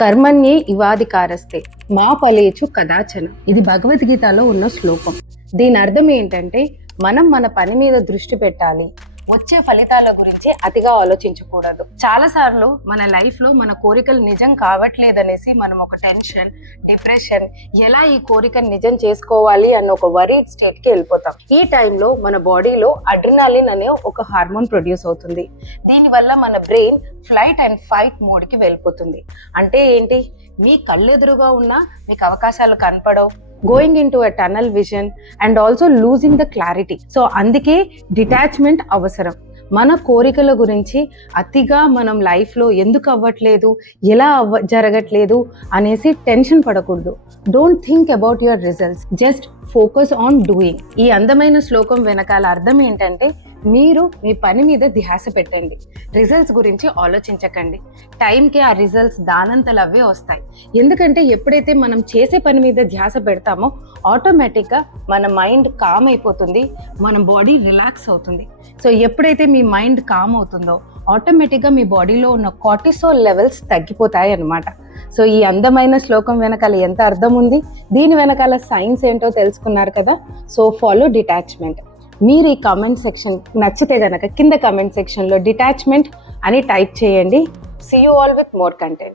కర్మణ్యే ఇవాధికారస్తే మా ఫలేషు కదాచన. ఇది భగవద్గీతలో ఉన్న శ్లోకం. దీని అర్థం ఏంటంటే మనం మన పని మీద దృష్టి పెట్టాలి, వచ్చే ఫలితాల గురించి అతిగా ఆలోచించకూడదు. చాలా సార్లు మన లైఫ్ లో మన కోరికలు నిజం కావట్లేదనేసి మనం ఒక టెన్షన్, డిప్రెషన్, ఎలా ఈ కోరికను నిజం చేసుకోవాలి అన్న ఒక వరీడ్ స్టేట్ కి వెళ్ళిపోతాం. ఈ టైంలో మన బాడీలో అడ్రినాలిన్ అనే ఒక హార్మోన్ ప్రొడ్యూస్ అవుతుంది. దీనివల్ల మన brain flight and fight mode కి వెళ్ళిపోతుంది. అంటే ఏంటి, మీ కళ్ళెదురుగా ఉన్నా మీకు అవకాశాలు కనపడవు, going in to a tunnel vision and also losing the clarity. So అందుకే డిటాచ్మెంట్ అవసరం. మన కోరికల గురించి అతిగా మనం లైఫ్లో ఎందుకు అవ్వట్లేదు, ఎలా జరగట్లేదు అనేసి టెన్షన్ పడకూడదు. Don't think about your results, just focus on doing. ఈ అందమైన శ్లోకం వెనకాల అర్థం ఏంటంటే మీరు మీ పని మీద ధ్యాస పెట్టండి, రిజల్ట్స్ గురించి ఆలోచించకండి. టైంకి ఆ రిజల్ట్స్ దానంతలు అవే వస్తాయి. ఎందుకంటే ఎప్పుడైతే మనం చేసే పని మీద ధ్యాస పెడతామో ఆటోమేటిక్గా మన మైండ్ కామ్ అయిపోతుంది, మన బాడీ రిలాక్స్ అవుతుంది. సో ఎప్పుడైతే మీ మైండ్ కామ్ అవుతుందో ఆటోమేటిక్గా మీ బాడీలో ఉన్న కార్టిసోల్ లెవెల్స్ తగ్గిపోతాయి అన్నమాట. సో ఈ అందమైన శ్లోకం వెనకాల ఎంత అర్థం ఉంది, దీని వెనకాల సైన్స్ ఏంటో తెలుసుకున్నారు కదా. So follow detachment. మీరు ఈ కామెంట్ సెక్షన్ నచ్చితే గనక కింద కామెంట్ సెక్షన్లో డిటాచ్మెంట్ అని టైప్ చేయండి. See you all with more content.